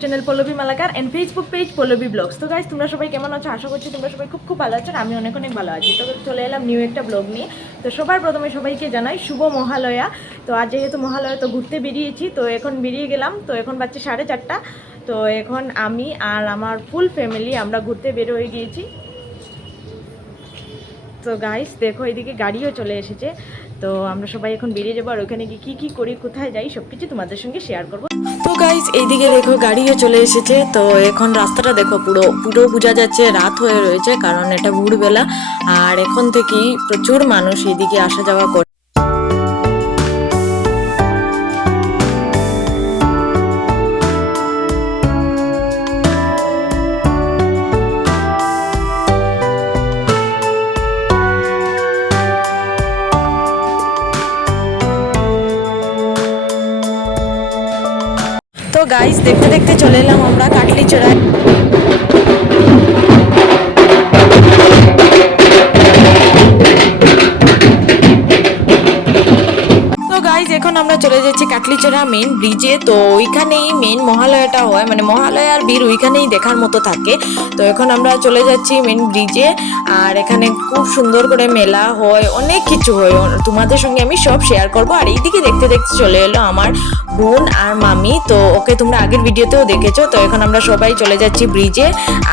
Channel Pallavi Malakar and Facebook page Pallavi blogs. তো guys, তোমরা সবাই কেমন আছো? আশা করছি তোমরা সবাই খুব ভালো আছো। আমি অনেক ভালো আছি। তো চলে এলাম নিউ একটা ব্লগ নিয়ে। তো সবার প্রথমে সবাইকে জানাই শুভ মহালয়া। তো আজ যেহেতু মহালয়া, তো ঘুরতে বেরিয়েছি, তো এখন বেরিয়ে গেলাম। তো এখন বাজছে 4:30। তো এখন আমি আর আমার ফুল ফ্যামিলি আমরা ঘুরতে বের হয়ে গিয়েছি। তো গাইস দেখো, এদিকে গাড়িও চলে এসেছে। তো আমরা সবাই এখন বেরিয়ে যাবো, আর ওখানে গিয়ে কী কী করি, কোথায় যাই, সব কিছু তোমাদের সঙ্গে শেয়ার করবো। তো গাইস এইদিকে দেখো গাড়িও চলে এসেছে। তো এখন রাস্তাটা দেখো, পুরো বোঝা যাচ্ছে রাত হয়ে রয়েছে, কারণ এটা ভোরবেলা। আর এখন থেকেই প্রচুর মানুষ এইদিকে আসা যাওয়া করে। তো গাইস দেখতে দেখতে চলে এলাম আমরা কাটলিচড়ায়। এখন আমরা চলে যাচ্ছি কাটলিচড়া মেন ব্রিজে। তো ওইখানেই মেন মহালয়াটা হয়, মানে মহালয়ার বীর ওইখানেই দেখার মতো থাকে। তো এখন আমরা চলে যাচ্ছি মেন ব্রিজে। আর এখানে খুব সুন্দর করে মেলা হয়, অনেক কিছু হয়, তোমাদের সঙ্গে আমি সব শেয়ার করব। আর এইদিকে দেখতে দেখতে চলে এলো আমার বোন আর মামি। তো ওকে তোমরা আগের ভিডিওতেও দেখেছো। তো এখন আমরা সবাই চলে যাচ্ছি ব্রিজে।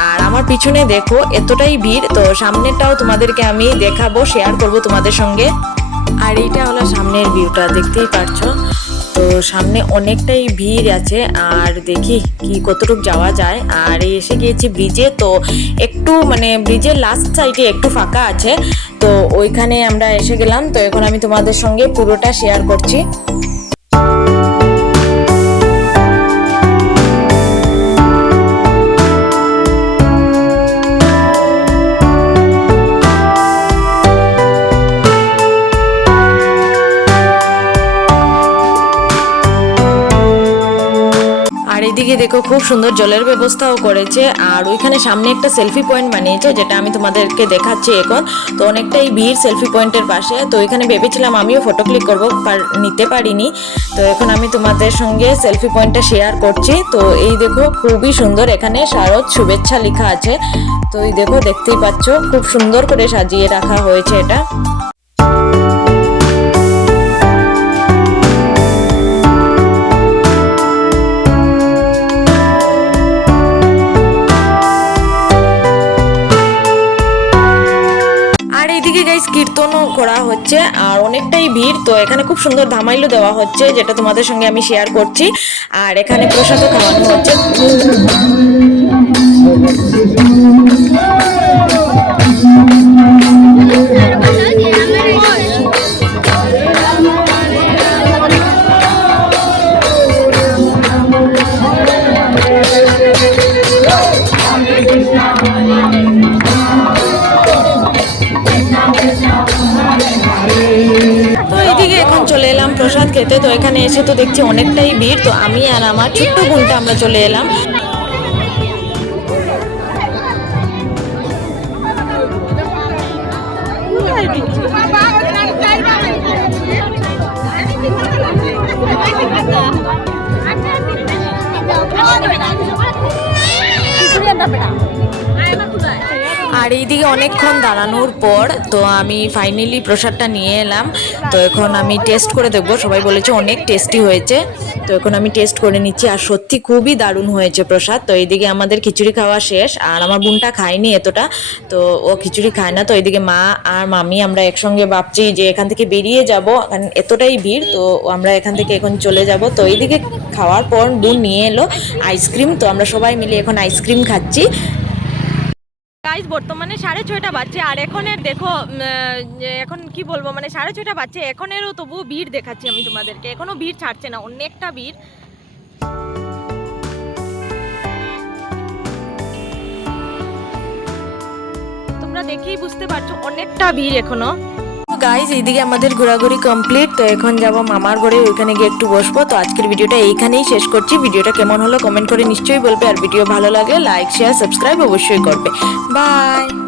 আর আমার পিছনে দেখো এতটাই ভিড়। তো সামনেটাও তোমাদেরকে আমি দেখাবো, শেয়ার করব তোমাদের সঙ্গে। আর এইটা হলো সামনের ভিউটা, দেখতেই পারছো। তো সামনে অনেকটাই ভিড় আছে, আর দেখি কি কতটুকু যাওয়া যায়। আর এসে গিয়েছি ব্রিজে। তো একটু মানে ব্রিজের লাস্ট সাইডে একটু ফাঁকা আছে, তো ওইখানে আমরা এসে গেলাম। তো এখন আমি তোমাদের সঙ্গে পুরোটা শেয়ার করছি। আর এদিকে দেখো খুব সুন্দর জলের ব্যবস্থাও করেছে। আর ওইখানে সামনে একটা সেলফি পয়েন্ট বানিয়েছে, যেটা আমি তোমাদেরকে দেখাচ্ছি এখন। তো অনেকটাই ভিড় সেলফি পয়েন্টের পাশে। তো ওইখানে ভেবেছিলাম আমিও ফটো ক্লিক করবো, নিতে পারিনি। তো এখন আমি তোমাদের সঙ্গে সেলফি পয়েন্টটা শেয়ার করছি। তো এই দেখো খুবই সুন্দর, এখানে শারদ শুভেচ্ছা লেখা আছে। তো এই দেখো দেখতেই পাচ্ছ, খুব সুন্দর করে সাজিয়ে রাখা হয়েছে এটা। কীর্তনও করা হচ্ছে, আর অনেকটাই ভিড়। তো এখানে খুব সুন্দর ধামাইলো দেওয়া হচ্ছে, যেটা তোমাদের সঙ্গে আমি শেয়ার করছি। আর এখানে প্রসাদও খাওয়ানো হচ্ছে। চলে এলাম প্রসাদ খেতে। তো এখানে এসে তো দেখছি অনেকটাই ভিড়। তো আমি আর আমার ছোট্ট বোনটা আমরা চলে এলাম। আর এইদিকে অনেকক্ষণ দাঁড়ানোর পর তো আমি ফাইনালি প্রসাদটা নিয়ে এলাম। তো এখন আমি টেস্ট করে দেখবো, সবাই বলেছে অনেক টেস্টি হয়েছে। তো এখন আমি টেস্ট করে নিচ্ছি, আর সত্যি খুবই দারুণ হয়েছে প্রসাদ। তো এইদিকে আমাদের খিচুড়ি খাওয়া শেষ, আর আমার বোনটা খায়নি এতটা, তো ও খিচুড়ি খায় না। তো এইদিকে মা আর মামি আমরা একসঙ্গে ভাবছি যে এখান থেকে বেরিয়ে যাব, কারণ এতটাই ভিড়। তো আমরা এখান থেকে এখন চলে যাব। তো এইদিকে খাওয়ার পর বোন নিয়ে এলো আইসক্রিম। তো আমরা সবাই মিলে এখন আইসক্রিম খাচ্ছি। গাইস বর্তমানে 6:30 বাজছে, আর এখনের দেখো এখন কি বলবো, মানে 6:30 বাজছে, এখনেরও তবু ভিড় দেখাচ্ছি আমি তোমাদেরকে। এখনো ভিড় ছাড়ছে না, অনেকটা ভিড়। তোমরা দেখেই বুঝতে পারছো অনেকটা ভিড় এখনো। গাইজ এইদিকে আমাদের ঘোরাঘুরি কমপ্লিট। তো এখন যাব মামার ঘরে, ওইখানে গিয়ে একটু বসবো। তো আজকের ভিডিওটা এইখানেই শেষ করছি। ভিডিওটা কেমন হলো কমেন্ট করে নিশ্চয়ই বলবে, আর ভিডিও ভালো লাগলে লাইক শেয়ার সাবস্ক্রাইব অবশ্যই করবে। বাই।